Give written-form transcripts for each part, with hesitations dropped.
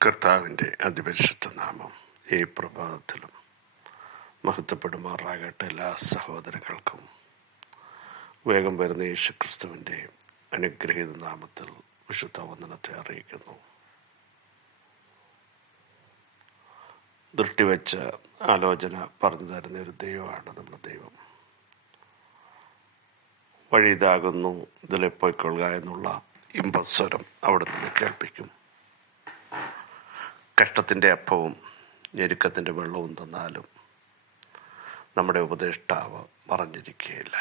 കർത്താവിൻ്റെ അതിപരിശുദ്ധ നാമം ഈ പ്രഭാതത്തിലും മഹത്വപ്പെടുമാറാകട്ടെ. എല്ലാ സഹോദരങ്ങൾക്കും വേഗം വരുന്ന യേശുക്രിസ്തുവിൻ്റെ അനുഗ്രഹീത നാമത്തിൽ വിശുദ്ധ വന്ദനത്തെ അറിയിക്കുന്നു. ദൃഷ്ടിവെച്ച ആലോചന പറഞ്ഞു തരുന്ന ഒരു ദൈവമാണ് നമ്മുടെ ദൈവം. വഴി ഇതാകുന്നു, ഇതിലെ പോയിക്കൊള്ളുക എന്നുള്ള ഇമ്പസ്വരം അവിടെ നിന്ന് കേൾപ്പിക്കും. കഷ്ടത്തിൻ്റെ അപ്പവും ഞെരുക്കത്തിൻ്റെ വെള്ളവും തന്നാലും നമ്മുടെ ഉപദേഷ്ടാവ് മറഞ്ഞിരിക്കുകയില്ല.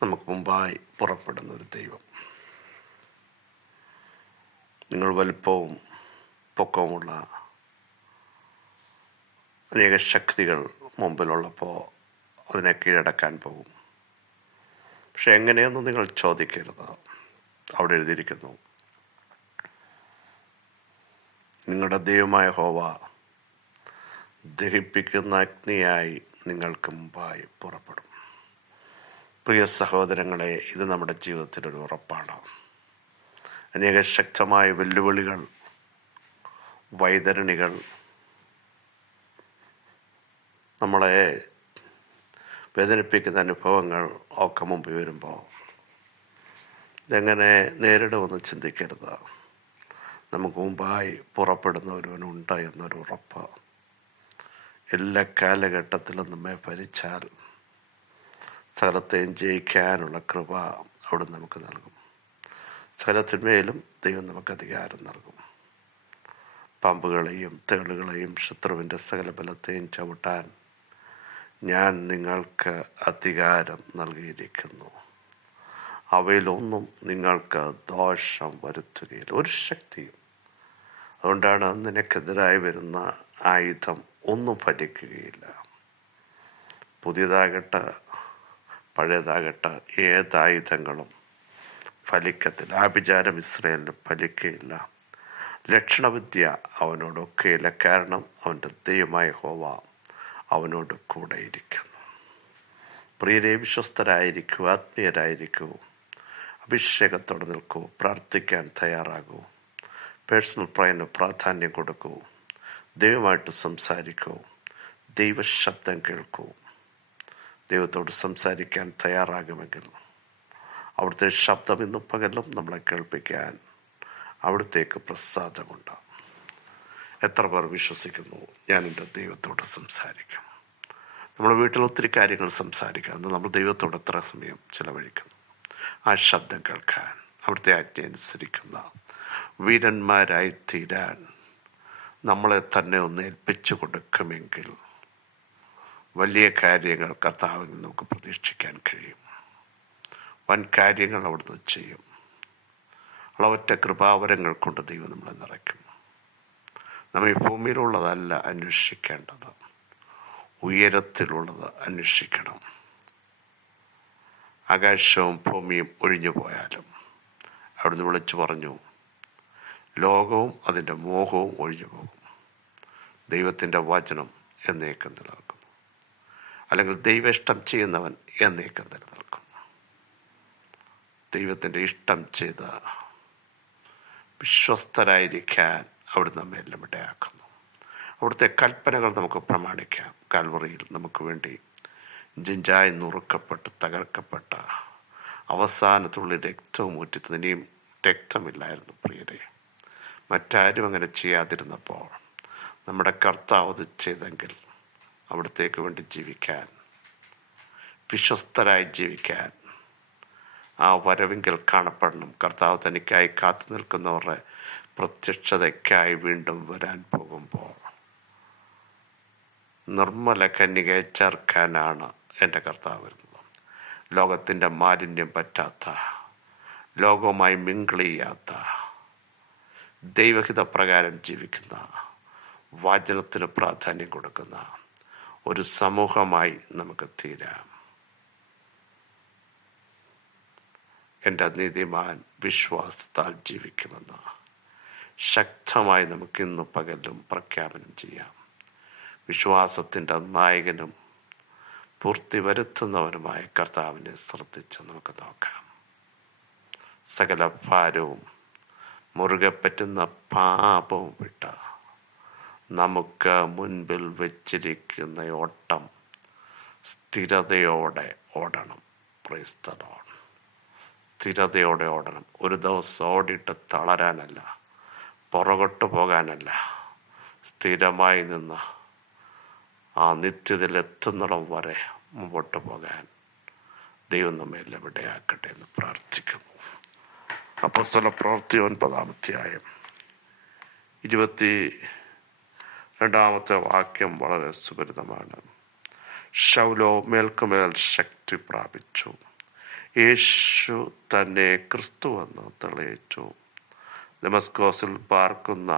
നമുക്ക് മുമ്പായി പുറപ്പെടുന്ന ഒരു ദൈവം. നിങ്ങൾ വലിപ്പവും പൊക്കവുമുള്ള അനേക ശക്തികൾ മുമ്പിലുള്ളപ്പോൾ അതിനെ കീഴടക്കാൻ പോകും. പക്ഷെ എങ്ങനെയൊന്നും നിങ്ങൾ ചോദിക്കരുത്. അവിടെ എഴുതിയിരിക്കുന്നു, നിങ്ങളുടെ ദൈവമായ യഹോവ ദഹിപ്പിക്കുന്ന അഗ്നിയായി നിങ്ങൾക്ക് മുമ്പായി പുറപ്പെടും. പ്രിയ സഹോദരങ്ങളെ, ഇത് നമ്മുടെ ജീവിതത്തിലൊരു ഉറപ്പാണ്. അനേക ശക്തമായ വെല്ലുവിളികൾ, വൈതരണികൾ നമ്മളെ വേദനിപ്പിക്കുന്ന അനുഭവങ്ങൾ ഒക്കെ മുമ്പിൽ വരുമ്പോൾ ഇതെങ്ങനെ നേരിടുമെന്ന് ചിന്തിക്കരുത്. നമുക്ക് മുമ്പായി പുറപ്പെടുന്ന ഒരുവനുണ്ട് എന്നൊരു ഉറപ്പ് എല്ലാ കാലഘട്ടത്തിലും നമ്മെ ഭരിച്ചാൽ സകലത്തെയും ജയിക്കാനുള്ള കൃപ അവിടെ നമുക്ക് നൽകും. സകലത്തിന്മേലും ദൈവം നമുക്ക് അധികാരം നൽകും. പാമ്പുകളെയും തേളുകളെയും ശത്രുവിൻ്റെ സകല ബലത്തെയും ചവിട്ടാൻ ഞാൻ നിങ്ങൾക്ക് അധികാരം നൽകിയിരിക്കുന്നു. അവയിലൊന്നും നിങ്ങൾക്ക് ദോഷം വരുത്തുകയില്ല, ഒരു ശക്തിയും. അതുകൊണ്ടാണ് നിനക്കെതിരായി വരുന്ന ആയുധം ഒന്നും ഫലിക്കുകയില്ല. പുതിയതാകട്ടെ പഴയതാകട്ടെ ഏതായുധങ്ങളും ഫലിക്കത്തില്ല. ആഭിചാരം ഇസ്രായേലിന് ഫലിക്കുകയില്ല. ലക്ഷണവിദ്യ അവനോടൊക്കെയില്ല. കാരണം അവൻ്റെ ദൈവമായ യഹോവ അവനോട് കൂടെ ഇരിക്കുന്നു. പ്രിയരെ, വിശ്വസ്തരായിരിക്കൂ, ആത്മീയരായിരിക്കൂ, അഭിഷേകത്തോടെ നിൽക്കൂ, പ്രാർത്ഥിക്കാൻ തയ്യാറാകൂ, പേഴ്സണൽ പ്രയറിന് പ്രാധാന്യം കൊടുക്കൂ, ദൈവമായിട്ട് സംസാരിക്കൂ, ദൈവശബ്ദം കേൾക്കൂ. ദൈവത്തോട് സംസാരിക്കാൻ തയ്യാറാകുമെങ്കിൽ അവിടുത്തെ ശബ്ദം ഇന്നും പകലും നമ്മളെ കേൾപ്പിക്കാൻ അവിടുത്തേക്ക് പ്രസാദമുണ്ട്. എത്ര പേർ വിശ്വസിക്കുന്നു, ഞാൻ എൻ്റെ ദൈവത്തോട് സംസാരിക്കും? നമ്മൾ വീട്ടിൽ ഒത്തിരി കാര്യങ്ങൾ സംസാരിക്കാം. നമ്മൾ ദൈവത്തോട് എത്ര സമയം ചിലവഴിക്കുന്നു ആ ശബ്ദം കേൾക്കാൻ? അവിടുത്തെ ആജ്ഞ അനുസരിക്കുന്ന വീരന്മാരായി തീരാൻ നമ്മളെ തന്നെ ഒന്ന് ഏൽപ്പിച്ചു കൊടുക്കുമെങ്കിൽ വലിയ കാര്യങ്ങൾ കർത്താവിൽ നമുക്ക് പ്രതീക്ഷിക്കാൻ കഴിയും. വൻ കാര്യങ്ങൾ അവിടുന്ന് ചെയ്യും. അളവറ്റ കൃപാവരങ്ങൾ കൊണ്ട് ദൈവം നമ്മളെ നിറയ്ക്കും. നമ്മൾ ഈ ഭൂമിയിലുള്ളതല്ല അന്വേഷിക്കേണ്ടത്, ഉയരത്തിലുള്ളത് അന്വേഷിക്കണം. ആകാശവും ഭൂമിയും ഒഴിഞ്ഞു പോയാലും അവിടുന്ന് വിളിച്ചു പറഞ്ഞു, ലോകവും അതിൻ്റെ മോഹവും ഒഴിഞ്ഞു പോകും, ദൈവത്തിൻ്റെ വചനം എന്നേക്കും നിലനിൽക്കുന്നു. അല്ലെങ്കിൽ ദൈവ ഇഷ്ടം ചെയ്യുന്നവൻ എന്നേക്കും നിലനിൽക്കും. ദൈവത്തിൻ്റെ ഇഷ്ടം ചെയ്ത് വിശ്വസ്തരായിരിക്കാൻ അവിടുന്ന് നമ്മെ എല്ലാം ഇടയാക്കുന്നു. അവിടുത്തെ കൽപ്പനകൾ നമുക്ക് പ്രമാണിക്കാം. കാൽവറിയിൽ നമുക്ക് വേണ്ടി ജിഞ്ചായി നുറുക്കപ്പെട്ട് തകർക്കപ്പെട്ട അവസാനത്തുള്ള രക്തവും ഊറ്റിത്തത്. ഇനിയും രക്തമില്ലായിരുന്നു പ്രിയരെ. മറ്റാരും അങ്ങനെ ചെയ്യാതിരുന്നപ്പോൾ നമ്മുടെ കർത്താവ് അത് ചെയ്തെങ്കിൽ അവിടത്തേക്ക് വേണ്ടി ജീവിക്കാൻ, വിശ്വസ്തരായി ജീവിക്കാൻ, ആ വരവിങ്കൽ കാണപ്പെടണം. കർത്താവ് തനിക്കായി കാത്തു നിൽക്കുന്നവരുടെ പ്രത്യക്ഷതയ്ക്കായി വീണ്ടും വരാൻ പോകുമ്പോൾ നിർമ്മല കന്യകയെ ചേർക്കാനാണ് എൻ്റെ കർത്താവ് വരുന്നത്. ലോകത്തിൻ്റെ മാലിന്യം പറ്റാത്ത, ലോകവുമായി മിങ്കിൾ ചെയ്യാത്ത, ദൈവഹിത പ്രകാരം ജീവിക്കുന്ന, വചനത്തിന് പ്രാധാന്യം കൊടുക്കുന്ന ഒരു സമൂഹമായി നമുക്ക് തീരാം. എൻ്റെ നീതിമാൻ വിശ്വാസത്താൽ ജീവിക്കുമെന്ന് ശക്തമായി നമുക്കിന്ന് പകലും പ്രഖ്യാപനം ചെയ്യാം. വിശ്വാസത്തിൻ്റെ നായകനും പൂർത്തി വരുത്തുന്നവനുമായ കർത്താവിനെ ശ്രദ്ധിച്ച് നമുക്ക് നോക്കാം. സകല ഭാരവും മുറുകെ പറ്റുന്ന പാപവും വിട്ട നമുക്ക് മുൻപിൽ വെച്ചിരിക്കുന്ന ഓട്ടം സ്ഥിരതയോടെ ഓടണം. Praise the Lord. സ്ഥിരതയോടെ ഓടണം. ഒരു ദിവസം ഓടിയിട്ട് തളരാനല്ല, പുറകോട്ട് പോകാനല്ല, സ്ഥിരമായി നിന്ന് ആ നിത്യതയിൽ എത്തുന്നിടം വരെ മുമ്പോട്ട് പോകാൻ ദൈവം നമ്മെ എല്ലാം ഇടയാക്കട്ടെ എന്ന് പ്രാർത്ഥിക്കുന്നു. അപ്പോസ്തല പ്രവൃത്തി 9-ാം അധ്യായം 22-ാമത്തെ വാക്യം വളരെ സുപരിതമാണ്. ശൗലോ മേൽക്കുമേൽ ശക്തി പ്രാപിച്ചു, യേശു തന്നെ ക്രിസ്തുവെന്ന് തെളിയിച്ചു, ദമസ്കോസിൽ പാർക്കുന്ന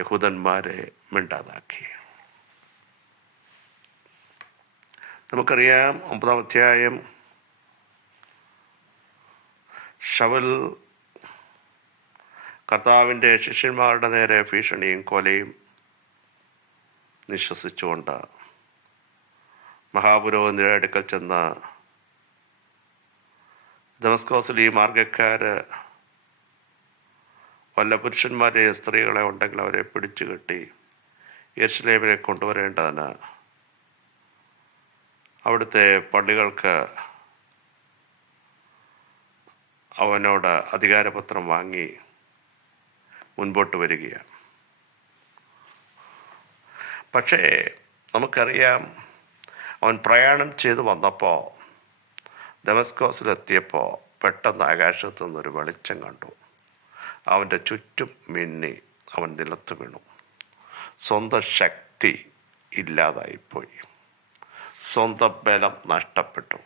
യഹൂദന്മാരെ മിണ്ടാതാക്കി. നമുക്കറിയാം 9-ാം അധ്യായം ശൗൽ കർത്താവിൻ്റെ ശിഷ്യന്മാരുടെ നേരെ ഭീഷണിയും കൊലയും നിശ്വസിച്ചുകൊണ്ട് മഹാപുരോഹിതന്റെ അടുക്കൽ ചെന്ന്, ദമസ്കോസിൽ ഈ മാർഗക്കാര് വല്ല പുരുഷന്മാരെ സ്ത്രീകളെ ഉണ്ടെങ്കിൽ അവരെ പിടിച്ചു കെട്ടി യെരുശലേമിനെ കൊണ്ടുവരേണ്ടതിന് അവിടുത്തെ പള്ളികൾക്ക് അവനോട് അധികാരപത്രം വാങ്ങി മുൻപോട്ട് വരികയാണ്. പക്ഷേ നമുക്കറിയാം, അവൻ പ്രയാണം ചെയ്തു വന്നപ്പോൾ, ദമസ്കോസിലെത്തിയപ്പോൾ പെട്ടെന്ന് ആകാശത്തു നിന്നൊരു വെളിച്ചം കണ്ടു. അവൻ്റെ ചുറ്റും മിന്നി. അവൻ നിലത്ത് വീണു. സ്വന്തം ശക്തി ഇല്ലാതായിപ്പോയി. സ്വന്തം ബലം നഷ്ടപ്പെട്ടു.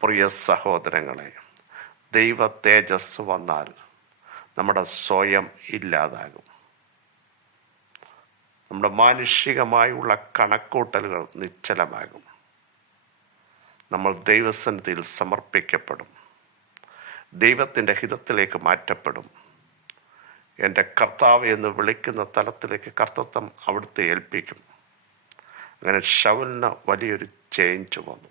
പ്രിയ സഹോദരങ്ങളെ, ദൈവ തേജസ് വന്നാൽ നമ്മുടെ സ്വയം ഇല്ലാതാകും. നമ്മുടെ മാനുഷികമായുള്ള കണക്കൂട്ടലുകൾ നിശ്ചലമാകും. നമ്മൾ ദൈവസന്നിധിയിൽ സമർപ്പിക്കപ്പെടും. ദൈവത്തിൻ്റെ ഹിതത്തിലേക്ക് മാറ്റപ്പെടും. എൻ്റെ കർത്താവ് എന്ന് വിളിക്കുന്ന തലത്തിലേക്ക് കർത്തൃത്വം അവിടുത്തെ ഏൽപ്പിക്കും. അങ്ങനെ ശൗലിന് വലിയൊരു ചേഞ്ച് വന്നു.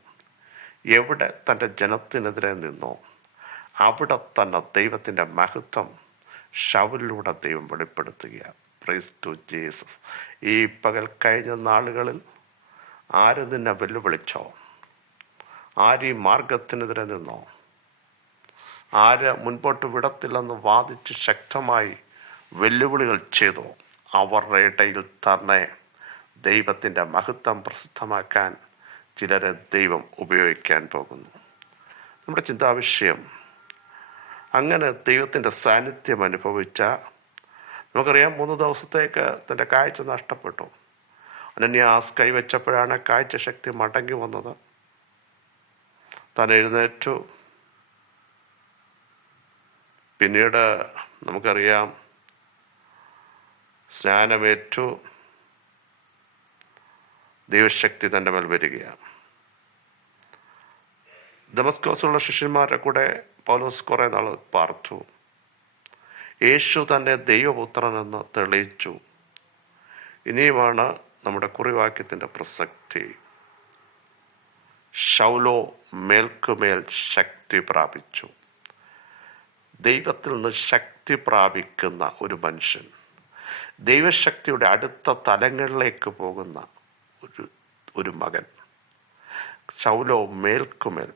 എവിടെ തൻ്റെ ജനത്തിനെതിരെ നിന്നോ അവിടെ തന്നെ ദൈവത്തിൻ്റെ മഹത്വം ശൗലിലൂടെ ദൈവം വെളിപ്പെടുത്തുകയാണ്. Praise to Jesus. ഈ പകൽ കഴിഞ്ഞ നാളുകളിൽ ആര് നിന്നെ വെല്ലുവിളിച്ചോ, ആര് ഈ മാർഗത്തിനെതിരെ നിന്നോ, ആര് മുൻപോട്ട് വിടത്തില്ലെന്ന് വാദിച്ച് ശക്തമായി വെല്ലുവിളികൾ ചെയ്തോ, അവരുടെ ഇടയിൽ തന്നെ ദൈവത്തിൻ്റെ മഹത്വം പ്രസിദ്ധമാക്കാൻ ചിലരെ ദൈവം ഉപയോഗിക്കാൻ പോകുന്നു. നമ്മുടെ ചിന്താവിഷയം, അങ്ങനെ ദൈവത്തിൻ്റെ സാന്നിധ്യം അനുഭവിച്ച, നമുക്കറിയാം 3 ദിവസത്തേക്ക് തൻ്റെ കാഴ്ച നഷ്ടപ്പെട്ടു. അനന്യാസ് കൈവച്ചപ്പോഴാണ് കാഴ്ച ശക്തി മടങ്ങി വന്നത്. താൻ എഴുന്നേറ്റു. പിന്നീട് നമുക്കറിയാം സ്നാനമേറ്റു. ദൈവശക്തി തൻ്റെ മേൽ വരികയാണ്. ദമസ്കോസിലുള്ള ശിഷ്യന്മാരുടെ കൂടെ പൗലോസ് കുറെ നാൾ പാർത്തു. യേശു തന്നെ ദൈവപുത്രനെന്ന് തെളിയിച്ചു. ഇനിയുമാണ് നമ്മുടെ കുറിവാക്യത്തിൻ്റെ പ്രസക്തി. ശൗലോ മേൽക്കുമേൽ ശക്തി പ്രാപിച്ചു. ദൈവത്തിൽ നിന്ന് ശക്തി പ്രാപിക്കുന്ന ഒരു മനുഷ്യൻ, ദൈവശക്തിയുടെ അടുത്ത തലങ്ങളിലേക്ക് പോകുന്ന ഒരു മകൻ. ശൗലോ മേൽക്കുമേൽ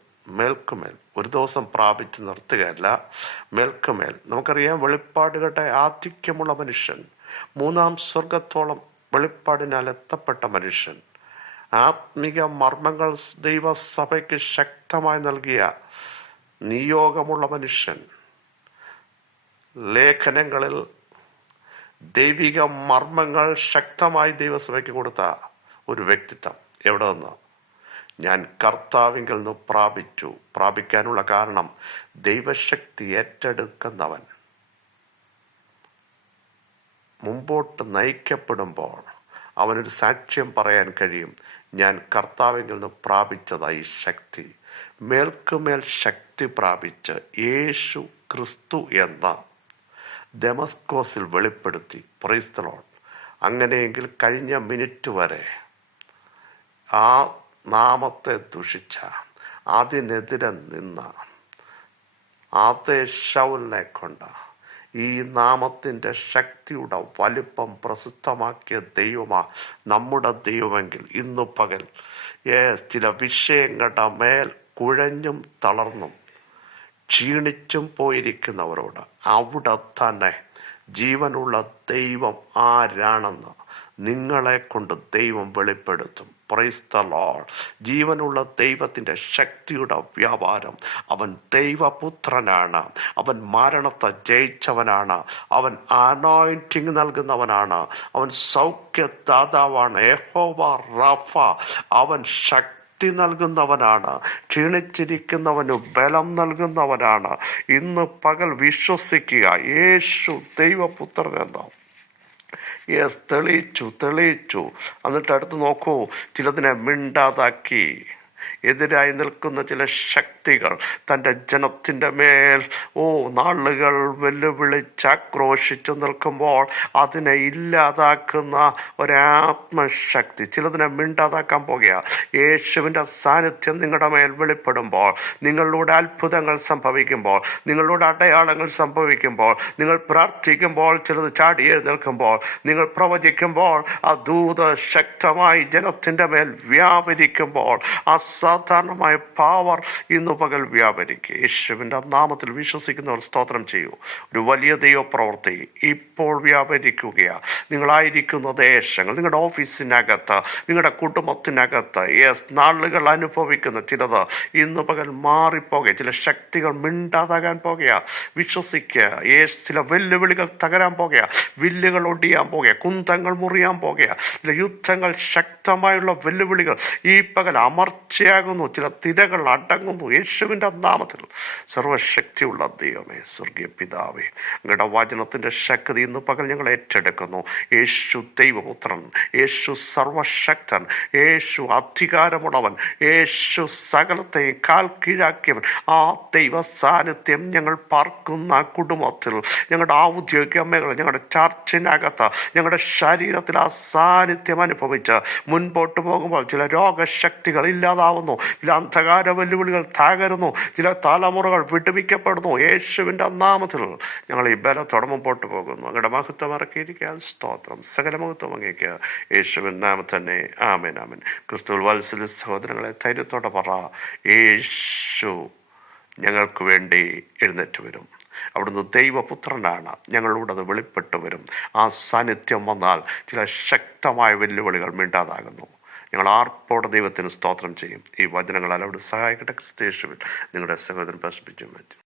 ഒരു ദിവസം പ്രാപിച്ച് നിർത്തുകയല്ല, മേൽക്കുമേൽ. നമുക്കറിയാം, വെളിപ്പാടുകളുടെ ആധിക്യമുള്ള മനുഷ്യൻ, 3-ാം സ്വർഗത്തോളം വെളിപ്പാടിനാൽ എത്തപ്പെട്ട മനുഷ്യൻ, ആത്മിക മർമ്മങ്ങൾ ദൈവസഭയ്ക്ക് ശക്തമായി നൽകിയ നിയോഗമുള്ള മനുഷ്യൻ, ലേഖനങ്ങളിൽ ദൈവിക മർമ്മങ്ങൾ ശക്തമായി ദൈവസഭയ്ക്ക് കൊടുത്ത ഒരു വ്യക്തിത്വം. എവിടെ നിന്ന്? ഞാൻ കർത്താവിങ്കിൽ നിന്ന് പ്രാപിക്കാനുള്ള കാരണം, ദൈവശക്തി ഏറ്റെടുക്കുന്നവൻ മുമ്പോട്ട് നയിക്കപ്പെടുമ്പോൾ അവനൊരു സാക്ഷ്യം പറയാൻ കഴിയും. ഞാൻ കർത്താവിങ്കിൽ നിന്ന് പ്രാപിച്ചതായി ശക്തി. മേൽക്കുമേൽ ശക്തി പ്രാപിച്ച് യേശു ക്രിസ്തു എന്ന ദമസ്കോസിൽ വെളിപ്പെടുത്തി. Praise the Lord. അങ്ങനെയെങ്കിൽ കഴിഞ്ഞ മിനിറ്റ് വരെ ആ നാമത്തെ ദുഷിച്ച, അതിനെതിരെ നിന്ന, അതേ ശൗലിനെ കൊണ്ട് ഈ നാമത്തിൻ്റെ ശക്തിയുടെ വലിപ്പം പ്രസിദ്ധമാക്കിയ ദൈവമാ നമ്മുടെ ദൈവമെങ്കിൽ ഇന്നു പകൽ ചില വിഷയങ്ങളുടെ മേൽ കുഴഞ്ഞും തളർന്നും ക്ഷീണിച്ചും പോയിരിക്കുന്നവരോട് അവിടെ തന്നെ ജീവനുള്ള ദൈവം ആരാണെന്ന് നിങ്ങളെ കൊണ്ട് ദൈവം വെളിപ്പെടുത്തും. Praise the Lord. ജീവനുള്ള ദൈവത്തിൻ്റെ ശക്തിയുടെ വ്യാപാരം. അവൻ ദൈവപുത്രനാണ്. അവൻ മരണത്തെ ജയിച്ചവനാണ്. അവൻ അനോയിന്റിങ് നൽകുന്നവനാണ്. അവൻ സൗഖ്യദാതാവാണ്. യഹോവ റഫ. അവൻ ശക്തി നൽകുന്നവനാണ്. ക്ഷീണിച്ചിരിക്കുന്നവന് ബലം നൽകുന്നവനാണ്. ഇന്ന് പകൽ വിശ്വസിക്കുക, യേശു ദൈവപുത്രനെന്ന്. തെളിയിച്ചു. എന്നിട്ട് അടുത്ത് നോക്കൂ, ചിലതിനെ മിണ്ടാതാക്കി. എതിരായി നിൽക്കുന്ന ചില ശക്തികൾ തൻ്റെ ജനത്തിൻ്റെ മേൽ നാളുകൾ വെല്ലുവിളിച്ചാക്രോശിച്ചു നിൽക്കുമ്പോൾ അതിനെ ഇല്ലാതാക്കുന്ന ഒരാത്മശക്തി ചിലതിനെ മിണ്ടാതാക്കാൻ പോകുക. യേശുവിൻ്റെ സാന്നിധ്യം നിങ്ങളുടെ മേൽ വെളിപ്പെടുമ്പോൾ, നിങ്ങളിലൂടെ അത്ഭുതങ്ങൾ സംഭവിക്കുമ്പോൾ, നിങ്ങളിലൂടെ അടയാളങ്ങൾ സംഭവിക്കുമ്പോൾ, നിങ്ങൾ പ്രാർത്ഥിക്കുമ്പോൾ, ചിലത് ചാടി എഴുന്നേൽക്കുമ്പോൾ, നിങ്ങൾ പ്രവചിക്കുമ്പോൾ, ആ ദൂത ശക്തമായി ജനത്തിൻ്റെ മേൽ വ്യാപരിക്കുമ്പോൾ അസാധാരണമായ പവർ ഇന്നു പകൽ വ്യാപരിക്കുക. യേശുവിൻ്റെ നാമത്തിൽ വിശ്വസിക്കുന്നവർ സ്തോത്രം ചെയ്യൂ. ഒരു വലിയ ദൈവപ്രവൃത്തി ഇപ്പോൾ വ്യാപരിക്കുകയാണ്. നിങ്ങളായിരിക്കുന്ന ദേശങ്ങൾ, നിങ്ങളുടെ ഓഫീസിനകത്ത്, നിങ്ങളുടെ കുടുംബത്തിനകത്ത് നാളുകൾ അനുഭവിക്കുന്ന ചിലത് ഇന്നു പകൽ മാറിപ്പോകുക. ചില ശക്തികൾ മിണ്ടാതാകാൻ പോകുക. വിശ്വസിക്കുക. ചില വെല്ലുവിളികൾ തകരാൻ പോകുക. വില്ലുകൾ ഒടിയാൻ പോകുക. കുന്തങ്ങൾ മുറിയാൻ പോകുക. ചില യുദ്ധങ്ങൾ, ശക്തമായുള്ള വെല്ലുവിളികൾ ഈ പകൽ അമർച്ചയാകുന്നു. ചില തിരകൾ അടങ്ങുന്നു. യേശുവിൻ്റെ നാമത്തിൽ. സർവശക്തിയുള്ള ദൈവമേ, സ്വർഗീയ പിതാവേ, അങ്ങയുടെ വചനത്തിൻ്റെ ശക്തി ഇന്ന് പകൽ ഞങ്ങൾ ഏറ്റെടുക്കുന്നു. യേശു ദൈവപുത്രൻ, യേശു സർവശക്തൻ, യേശു അധികാരമുള്ളവൻ, യേശു സകലത്തെയും കാൽ കീഴാക്കിയവൻ. ആ ദൈവ സാന്നിധ്യം ഞങ്ങൾ പാർക്കുന്ന കുടുംബത്തിൽ, ഞങ്ങളുടെ ഔദ്യോഗിക മേഖല, ഞങ്ങളുടെ ചർച്ചിനകത്ത്, ഞങ്ങളുടെ ശരീരത്തിൽ ആ സാന്നിധ്യം അനുഭവിച്ച് മുൻപോട്ട് പോകുമ്പോൾ ചില രോഗശക്തികൾ ഇല്ലാതാവുന്നു. ചില അന്ധകാര വെല്ലുവിളികൾ തകരുന്നു. ചില തലമുറകൾ വിടുവിക്കപ്പെടുന്നു. യേശുവിൻ്റെ നാമത്തിൽ ഞങ്ങൾ ഈ ബലത്തോടെ മുമ്പോട്ട് പോകുന്നു. അങ്ങയുടെ മഹത്വം ഇറക്കിയിരിക്കാൻ സ്തോത്രം. സകല മഹത്വം അങ്ങേക്ക് യേശുവിൻ നാമം തന്നെ. ആമേൻ, ആമേൻ. ക്രിസ്തുവിൽ വത്സല സഹോദരങ്ങളെ, ധൈര്യത്തോടെ പറ, യേശു ഞങ്ങൾക്ക് വേണ്ടി എഴുന്നേറ്റ് വരും. അവിടുന്ന് ദൈവപുത്രനാണ്. ഞങ്ങളിലൂടെ അത് വെളിപ്പെട്ട് വരും. ആ സാന്നിധ്യം വന്നാൽ ചില ശക്തമായ വെല്ലുവിളികൾ മിണ്ടാതാകുന്നു. ഞങ്ങൾ ആർപ്പോടെ ദൈവത്തിന് സ്തോത്രം ചെയ്യും. ഈ വചനങ്ങളാൽ അവിടെ സഹായിക്കട്ടെ. ക്രിസ്തു യേശുവിൽ നിങ്ങളുടെ സഹോദരൻ പ്രശ്നിപ്പിച്ചു.